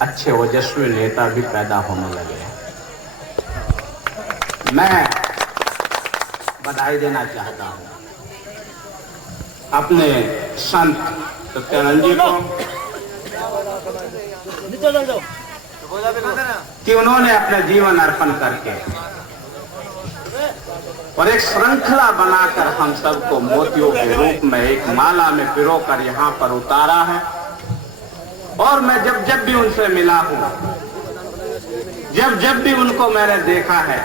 अच्छे ओजस्वी नेता भी पैदा होने लगे हैं। मैं बधाई देना चाहता हूं अपने संत सत्यानंद जी को कि उन्होंने अपना जीवन अर्पण करके और एक श्रृंखला बनाकर हम सबको मोतियों के रूप में एक माला में पिरोकर यहाँ पर उतारा है। और मैं जब जब भी उनसे मिला हूं, जब जब भी उनको मैंने देखा है,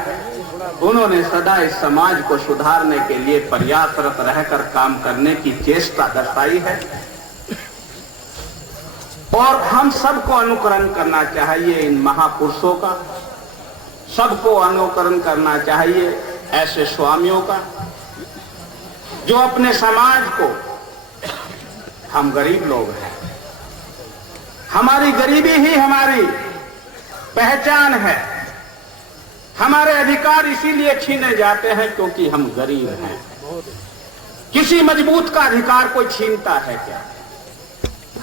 उन्होंने सदा इस समाज को सुधारने के लिए प्रयासरत रहकर काम करने की चेष्टा दर्शाई है। और हम सबको अनुकरण करना चाहिए इन महापुरुषों का, सबको अनुकरण करना चाहिए ऐसे स्वामियों का जो अपने समाज को, हम गरीब लोग हैं, हमारी गरीबी ही हमारी पहचान है, हमारे अधिकार इसीलिए छीने जाते हैं क्योंकि हम गरीब हैं। किसी मजबूत का अधिकार कोई छीनता है क्या?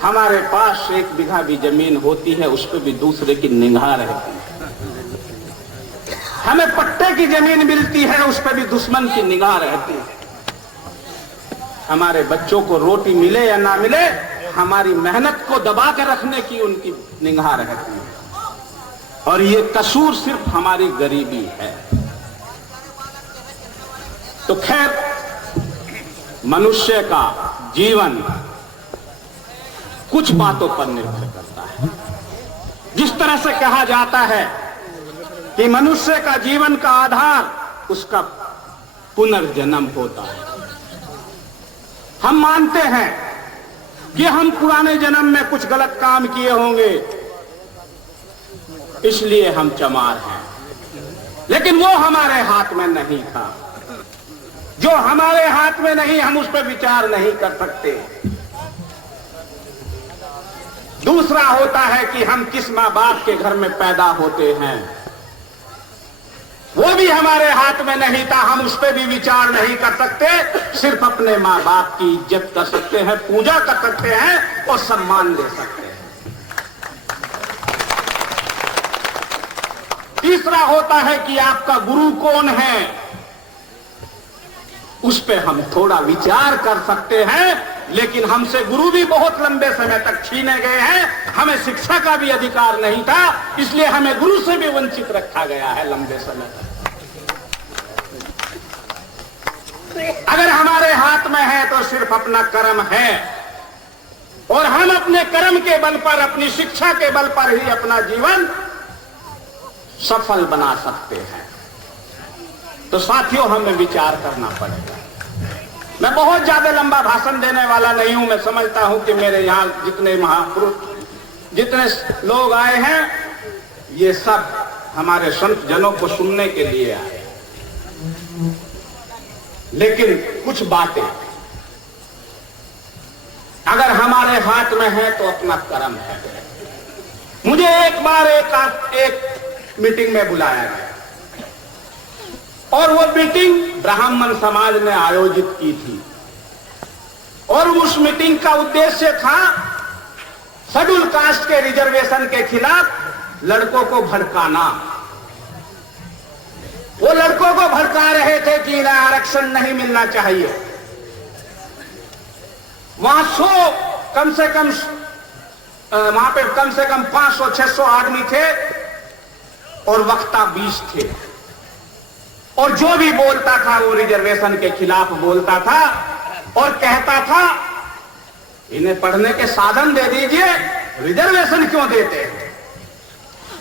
हमारे पास 1 बीघा भी जमीन होती है, उस पर भी दूसरे की निगाह रहती है। हमें पट्टे की जमीन मिलती है, उस पर भी दुश्मन की निगाह रहती है। हमारे बच्चों को रोटी मिले या ना मिले, हमारी मेहनत को दबा के रखने की उनकी निगाह रहती है। और ये कसूर सिर्फ हमारी गरीबी है। तो खैर, मनुष्य का जीवन कुछ बातों पर निर्भर करता है। जिस तरह से कहा जाता है कि मनुष्य का जीवन का आधार उसका पुनर्जन्म होता है। हम मानते हैं कि हम पुराने जन्म में कुछ गलत काम किए होंगे, इसलिए हम चमार हैं, लेकिन वो हमारे हाथ में नहीं था। जो हमारे हाथ में नहीं, हम उस पर विचार नहीं कर सकते। दूसरा होता है कि हम किस मां बाप के घर में पैदा होते हैं, वो भी हमारे हाथ में नहीं था, हम उस पर भी विचार नहीं कर सकते। सिर्फ अपने मां बाप की इज्जत कर सकते हैं, पूजा कर सकते हैं और सम्मान दे सकते हैं। तीसरा होता है कि आपका गुरु कौन है, उस पे हम थोड़ा विचार कर सकते हैं, लेकिन हमसे गुरु भी बहुत लंबे समय तक छीने गए हैं। हमें शिक्षा का भी अधिकार नहीं था, इसलिए हमें गुरु से भी वंचित रखा गया है लंबे समय तक। अगर हमारे हाथ में है तो सिर्फ अपना कर्म है, और हम अपने कर्म के बल पर, अपनी शिक्षा के बल पर ही अपना जीवन सफल बना सकते हैं। तो साथियों, हमें विचार करना पड़ेगा। मैं बहुत ज्यादा लंबा भाषण देने वाला नहीं हूं। मैं समझता हूं कि मेरे यहां जितने महापुरुष, जितने लोग आए हैं, ये सब हमारे संत जनों को सुनने के लिए आए। लेकिन कुछ बातें अगर हमारे हाथ में है तो अपना कर्म है। मुझे एक बार एक मीटिंग में बुलाया गया, और वो मीटिंग ब्राह्मण समाज ने आयोजित की थी। और उस मीटिंग का उद्देश्य था शेड्यूल कास्ट के रिजर्वेशन के खिलाफ लड़कों को भड़काना। वो लड़कों को भड़का रहे थे कि इन्हें आरक्षण नहीं मिलना चाहिए। वहां कम से कम वहां पे कम से कम 500-600 आदमी थे और वक्ता 20 थे। और जो भी बोलता था वो रिजर्वेशन के खिलाफ बोलता था और कहता था इन्हें पढ़ने के साधन दे दीजिए, रिजर्वेशन क्यों देते हैं।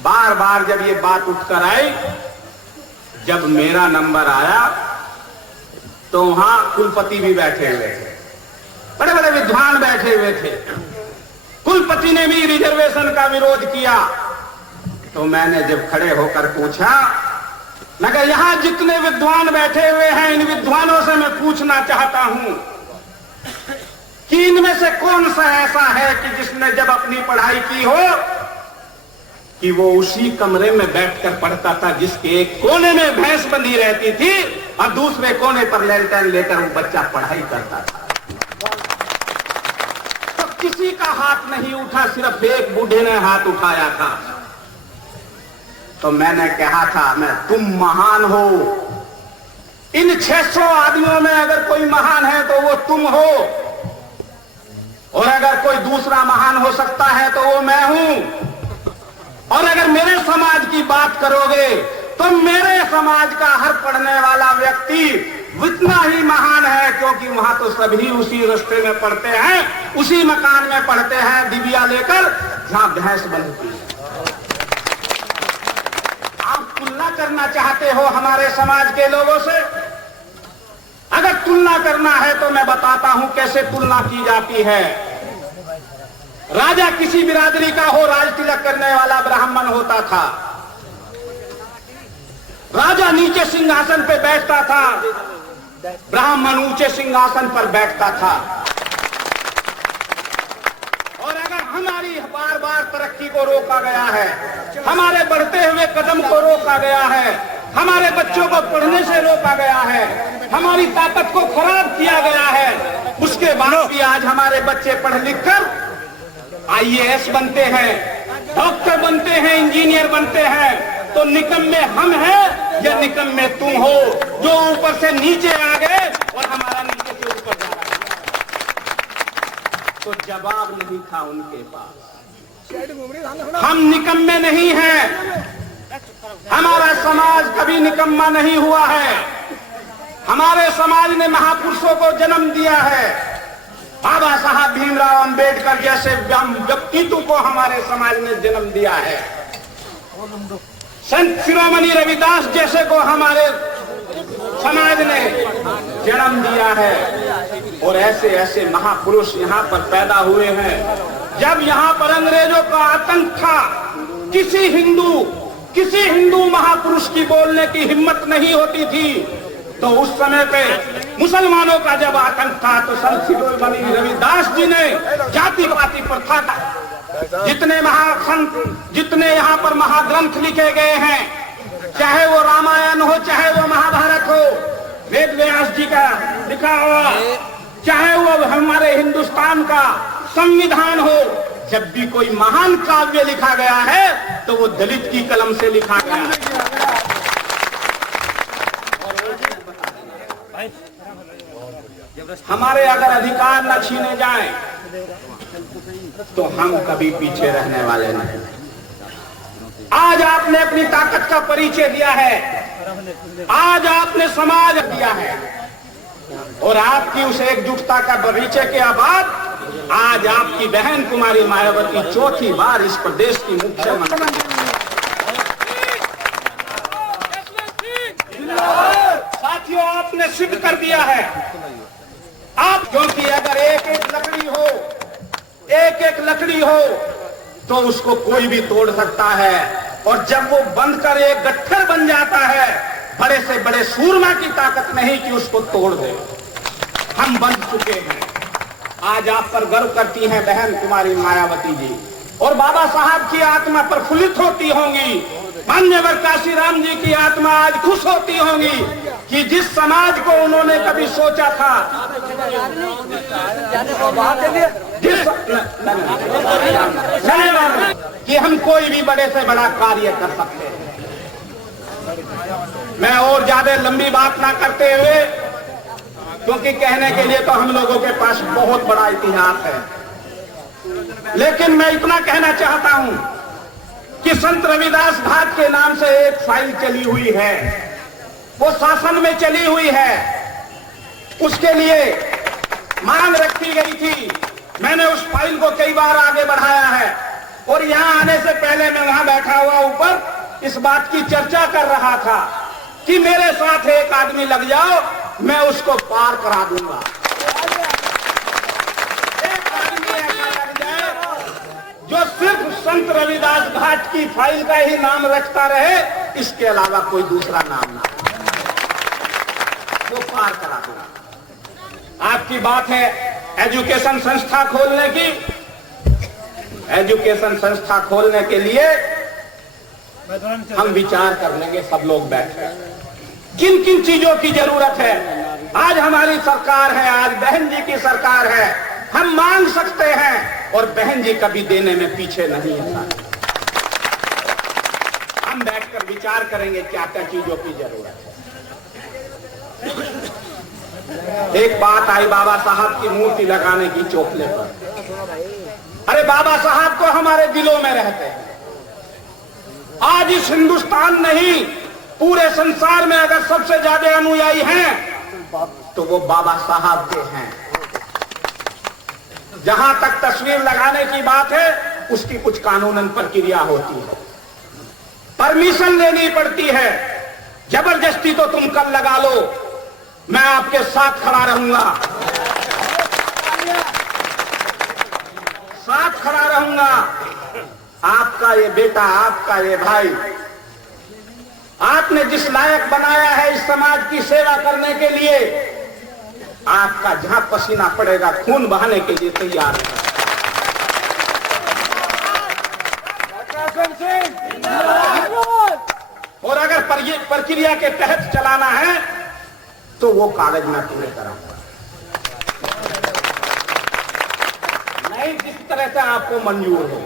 बार बार जब ये बात उठकर आई, जब मेरा नंबर आया तो वहां कुलपति भी बैठे हुए थे, बड़े बड़े विद्वान बैठे हुए थे। कुलपति ने भी रिजर्वेशन का विरोध किया। तो मैंने जब खड़े होकर पूछा, मगर यहां जितने विद्वान बैठे हुए हैं, इन विद्वानों से मैं पूछना चाहता हूं कि इनमें से कौन सा ऐसा है कि जिसने जब अपनी पढ़ाई की हो कि वो उसी कमरे में बैठकर पढ़ता था जिसके एक कोने में भैंस बंधी रहती थी और दूसरे कोने पर लैलटेन लेकर वो बच्चा पढ़ाई करता था। तो किसी का हाथ नहीं उठा, सिर्फ एक बूढ़े ने हाथ उठाया था। तो मैंने कहा था मैं तुम महान हो, इन 600 आदमियों में अगर कोई महान है तो वो तुम हो, और अगर कोई दूसरा महान हो सकता है तो वो मैं हूं। और अगर मेरे समाज की बात करोगे तो मेरे समाज का हर पढ़ने वाला व्यक्ति उतना ही महान है, क्योंकि वहां तो सभी उसी रास्ते में पढ़ते हैं, उसी मकान में पढ़ते हैं डिबिया लेकर जहां भैंस बंधती है। आप तुलना करना चाहते हो हमारे समाज के लोगों से? अगर तुलना करना है तो मैं बताता हूं कैसे तुलना की जाती है। राजा किसी बिरादरी का हो, राज तिलक करने वाला ब्राह्मण होता था। राजा नीचे सिंहासन पे बैठता था, ब्राह्मण ऊंचे सिंहासन पर बैठता था। और अगर हमारी बार बार तरक्की को रोका गया है, हमारे बढ़ते हुए कदम को रोका गया है, हमारे बच्चों को पढ़ने से रोका गया है, हमारी ताकत को खराब किया गया है, उसके बाद भी आज हमारे बच्चे पढ़ लिख कर IAS बनते हैं, डॉक्टर बनते हैं, इंजीनियर बनते हैं, तो निकम्मे हम हैं या निकम्मे तुम हो जो ऊपर से नीचे आ गए और हमारा नीचे से ऊपर जा रहा है? तो जवाब नहीं था उनके पास। हम निकम्मे नहीं हैं, हमारा समाज कभी निकम्मा नहीं हुआ है। हमारे समाज ने महापुरुषों को जन्म दिया है। बाबा साहब भीमराव अंबेडकर जैसे व्यक्तित्व को हमारे समाज ने जन्म दिया है। संत शिरोमणि रविदास जैसे को हमारे समाज ने जन्म दिया है। और ऐसे ऐसे महापुरुष यहाँ पर पैदा हुए हैं। जब यहाँ पर अंग्रेजों का आतंक था, किसी हिंदू महापुरुष की बोलने की हिम्मत नहीं होती थी। तो उस समय पे मुसलमानों का जब आतंक था तो संत शिरोमणि रविदास जी ने जाति पाति प्रथा का जितने महासंत, जितने यहाँ पर महाग्रंथ लिखे गए हैं, चाहे वो रामायण हो, चाहे वो महाभारत हो, वेद व्यास जी का लिखा हुआ, चाहे वो हमारे हिंदुस्तान का संविधान हो, जब भी कोई महान काव्य लिखा गया है तो वो दलित की कलम से लिखा गया है। हमारे अगर अधिकार न छीने जाएं तो हम कभी पीछे रहने वाले नहीं। आज आपने अपनी ताकत का परिचय दिया है, आज आपने समाज दिया है, और आपकी उस एकजुटता का परिचय के बाद आज आपकी बहन कुमारी मायावती चौथी बार इस प्रदेश की मुख्यमंत्री। साथियों, आपने सिद्ध कर दिया है आप, क्योंकि अगर एक एक लकड़ी हो तो उसको कोई भी तोड़ सकता है, और जब वो बंध कर एक गट्ठर बन जाता है, बड़े से बड़े सूरमा की ताकत नहीं कि उसको तोड़ दे। हम बन चुके हैं। आज आप पर गर्व करती हैं बहन कुमारी मायावती जी, और बाबा साहब की आत्मा प्रफुल्लित होती होंगी, मान्यवर काशीराम जी की आत्मा आज खुश होती होंगी कि जिस समाज को उन्होंने कभी सोचा था कि हम कोई भी बड़े से बड़ा कार्य कर सकते हैं। मैं और ज्यादा लंबी बात ना करते हुए, क्योंकि कहने के लिए तो हम लोगों के पास बहुत बड़ा इतिहास है, लेकिन मैं इतना कहना चाहता हूं कि संत रविदास घाट के नाम से एक फाइल चली हुई है, वो शासन में चली हुई है, उसके लिए मांग रखी गई थी। मैंने उस फाइल को कई बार आगे बढ़ाया है, और यहां आने से पहले मैं वहां बैठा हुआ ऊपर इस बात की चर्चा कर रहा था कि मेरे साथ एक आदमी लग जाओ, मैं उसको पार करा दूंगा। एक आदमी ऐसा लग जाए जो सिर्फ संत रविदास घाट की फाइल का ही नाम रखता रहे, इसके अलावा कोई दूसरा नाम ना, वो पार करा दूंगा। आपकी बात है एजुकेशन संस्था खोलने की। एजुकेशन संस्था खोलने के लिए हम विचार कर लेंगे, सब लोग बैठकर किन किन चीजों की जरूरत है। आज हमारी सरकार है, आज बहन जी की सरकार है, हम मांग सकते हैं, और बहन जी कभी देने में पीछे नहीं है। हम बैठकर विचार करेंगे क्या क्या चीजों की जरूरत है। एक बात आई बाबा साहब की मूर्ति लगाने की चौखले पर। अरे बाबा साहब को हमारे दिलों में रहते हैं। आज इस हिंदुस्तान नहीं, पूरे संसार में अगर सबसे ज्यादा अनुयायी हैं तो वो बाबा साहब के हैं। जहां तक तस्वीर लगाने की बात है, उसकी कुछ कानूनन प्रक्रिया होती है, परमिशन लेनी पड़ती है। जबरदस्ती तो तुम कल लगा लो, मैं आपके साथ खड़ा रहूंगा, साथ खड़ा रहूंगा। आपका ये बेटा, आपका ये भाई, आपने जिस लायक बनाया है इस समाज की सेवा करने के लिए, आपका जहां पसीना पड़ेगा खून बहाने के लिए तैयार है। और अगर प्रक्रिया के तहत चलाना है तो वो कागज मैं पूरे कराऊंगा, नहीं जिस तरह से आपको मंजूर हो।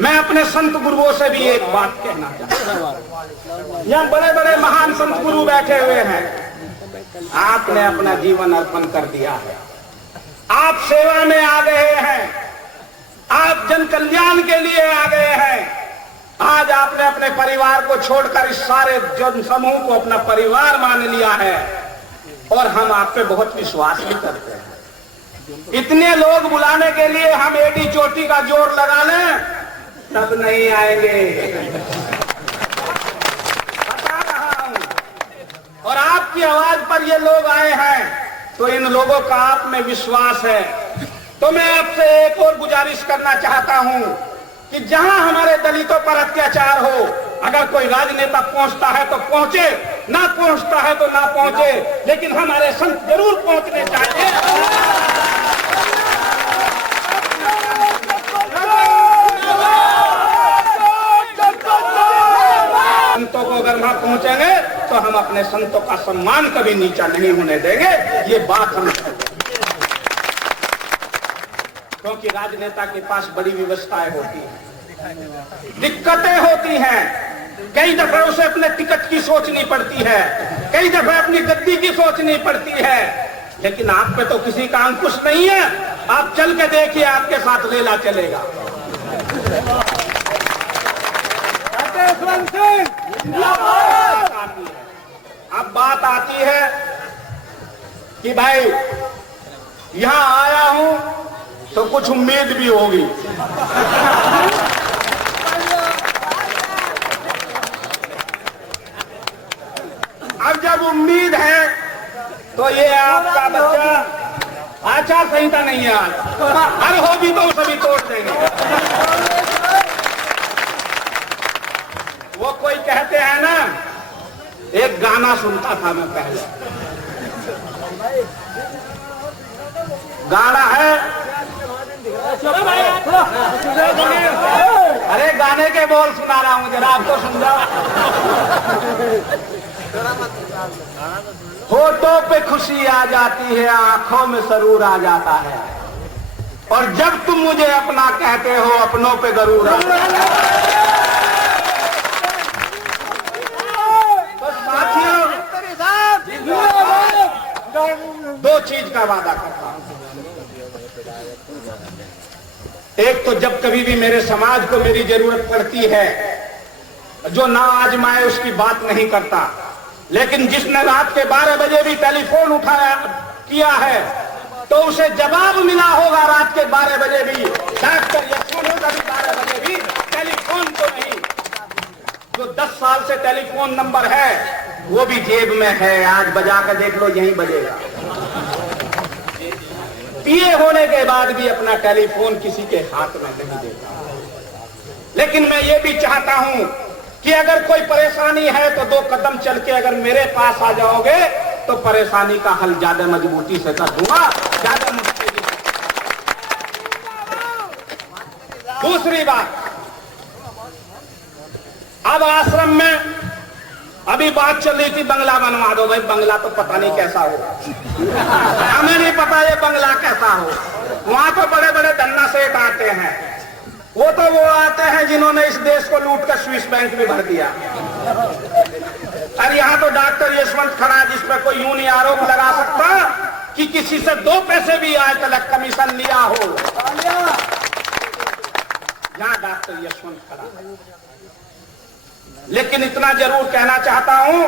मैं अपने संत गुरुओं से भी एक बात कहना चाहता हूं। यहां बड़े बड़े महान संत गुरु बैठे हुए हैं, आपने अपना जीवन अर्पण कर दिया है, आप सेवा में आ गए हैं, आप जन कल्याण के लिए आ गए हैं। आज आपने अपने परिवार को छोड़कर इस सारे जन समूह को अपना परिवार मान लिया है, और हम आप पे बहुत विश्वास भी करते हैं। इतने लोग बुलाने के लिए हम एडी चोटी का जोर लगा लें तब नहीं आएंगे, बता रहा हूं। और आपकी आवाज पर ये लोग आए हैं तो इन लोगों का आप में विश्वास है। तो मैं आपसे एक और गुजारिश करना चाहता हूं कि जहां हमारे दलितों पर अत्याचार हो, अगर कोई राजनेता पहुंचता है तो पहुंचे, ना पहुंचता है तो ना पहुंचे, लेकिन हमारे संत जरूर पहुंचने चाहिए। संतों को अगर वहां पहुंचेंगे तो हम अपने संतों का सम्मान कभी नीचा नहीं होने देंगे, ये बात हम, क्योंकि राजनेता के पास बड़ी व्यवस्थाएं होती हैं, दिक्कतें होती हैं। कई दफे उसे अपने टिकट की सोचनी पड़ती है, कई दफे अपनी गद्दी की सोचनी पड़ती है, लेकिन आप पे तो किसी का अंकुश नहीं है। आप चल के देखिए, आपके साथ लेला चलेगा। अब बात आती है कि भाई यहां आया हूं तो कुछ उम्मीद भी होगी। अब जब उम्मीद है तो ये आपका बच्चा, आचार संहिता नहीं है आज, अरे होगी तो सभी तोड़ देंगे। वो कोई कहते हैं ना, एक गाना सुनता था मैं पहले, गाना है, अरे गाने के बोल सुना रहा हूं, जरा आपको समझा। होठों पे खुशी आ जाती है, आंखों में सरूर आ जाता है, और जब तुम मुझे अपना कहते हो अपनों पे गरूर आ जाता है। दो चीज का वादा करता हूं। एक तो जब कभी भी मेरे समाज को मेरी जरूरत पड़ती है, जो ना आजमाए उसकी बात नहीं करता, लेकिन जिसने रात के 12 बजे भी टेलीफोन उठाया किया है तो उसे जवाब मिला होगा रात के 12 बजे भी। डॉक्टर यशवंत होगा भी 12 बजे भी, टेलीफोन तो नहीं। जो 10 साल से टेलीफोन नंबर है वो भी जेब में है, आज बजा कर देख लो, यहीं बजेगा। पीए होने के बाद भी अपना टेलीफोन किसी के हाथ में नहीं देता। लेकिन मैं ये भी चाहता हूं कि अगर कोई परेशानी है तो 2 कदम चल के अगर मेरे पास आ जाओगे तो परेशानी का हल ज्यादा मजबूती से कर दूंगा, ज्यादा मुश्किल। दूसरी बात, अब आश्रम में अभी बात चल रही थी बंगला बनवा दो। भाई बंगला तो पता नहीं कैसा होगा, हमें नहीं पता ये बंगला कैसा हो। वहां तो बड़े बड़े धन्ना सेठ आते हैं, वो तो वो आते हैं जिन्होंने इस देश को लूट कर स्विस बैंक में भर दिया। और यहाँ तो डॉक्टर यशवंत खड़ा, जिस पर कोई यूं नहीं आरोप लगा सकता कि किसी से 2 पैसे भी आज तक कमीशन लिया हो। यहाँ डॉक्टर यशवंत खड़ा। लेकिन इतना जरूर कहना चाहता हूं,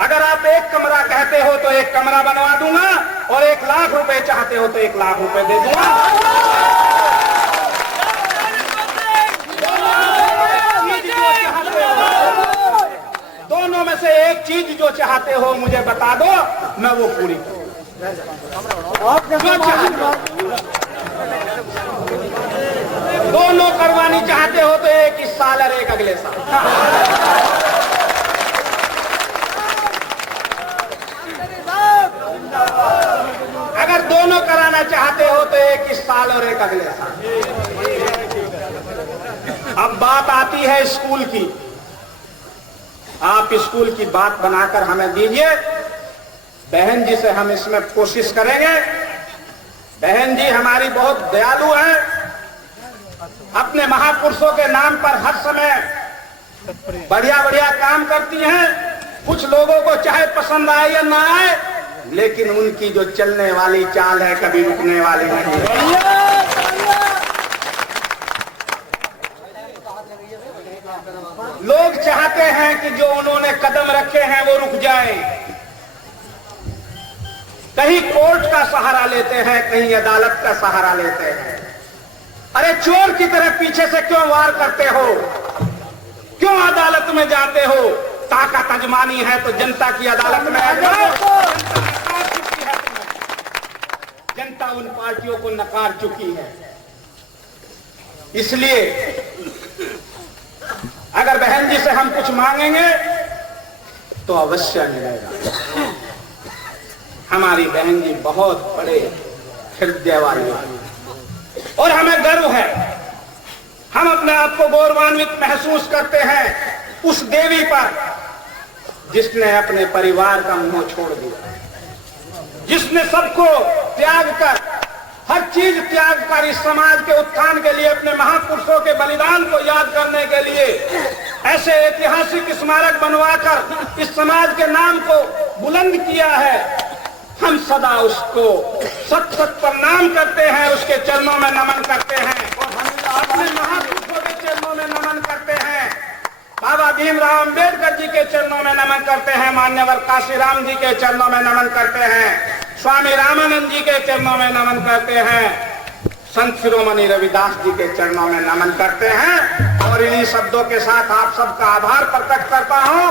अगर आप 1 कमरा कहते हो तो 1 कमरा बनवा दूंगा, और 1 लाख रुपए चाहते हो तो 1 लाख रुपए दे दूंगा। दोनों में से एक चीज जो चाहते हो मुझे बता दो, मैं वो पूरी करूं। दोनों करवानी चाहते हो तो 1 इस साल और 1 अगले साल। अगर दोनों कराना चाहते हो तो 1 इस साल और 1 अगले साल। अब बात आती है स्कूल की। आप स्कूल की बात बनाकर हमें दीजिए, बहन जी से हम इसमें कोशिश करेंगे। बहन जी हमारी बहुत दयालु है, अपने महापुरुषों के नाम पर हर समय बढ़िया बढ़िया काम करती हैं। कुछ लोगों को चाहे पसंद आए या ना आए, लेकिन उनकी जो चलने वाली चाल है कभी रुकने वाली नहीं है। लोग चाहते हैं कि जो उन्होंने कदम रखे हैं वो रुक जाएं। कहीं कोर्ट का सहारा लेते हैं, कहीं अदालत का सहारा लेते हैं। अरे चोर की तरह पीछे से क्यों वार करते हो? क्यों अदालत में जाते हो? ताकत अजमानी है तो जनता की अदालत में आ जाओ। जनता उन पार्टियों को नकार चुकी है। इसलिए अगर बहन जी से हम कुछ मांगेंगे तो अवश्य मिलेगा। हमारी बहन जी बहुत बड़े हृदय वाली है और हमें गर्व है। हम अपने आप को गौरवान्वित महसूस करते हैं उस देवी पर जिसने अपने परिवार का मुंह छोड़ दिया, जिसने सबको त्याग कर, हर चीज त्याग कर इस समाज के उत्थान के लिए, अपने महापुरुषों के बलिदान को याद करने के लिए ऐसे ऐतिहासिक स्मारक बनवाकर इस समाज के नाम को बुलंद किया है। हम सदा उसको सत सत प्रणाम करते हैं, उसके चरणों में नमन करते हैं और हम अपने महापुरुषों के चरणों में नमन करते हैं। बाबा भीमराव अंबेडकर जी के चरणों में नमन करते हैं, मान्यवर काशीराम जी के चरणों में नमन करते हैं, स्वामी रामानंद जी के चरणों में नमन करते हैं, संत शिरोमणि रविदास जी के चरणों में नमन करते हैं। और इन्हीं शब्दों के साथ आप सबका आभार प्रकट करता हूं।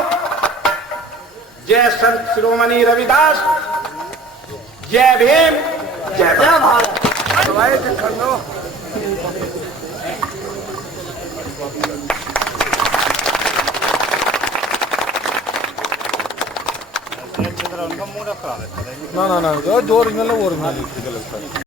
जय संत शिरोमणि रविदास, जय भीम, जय भारत। ना जोर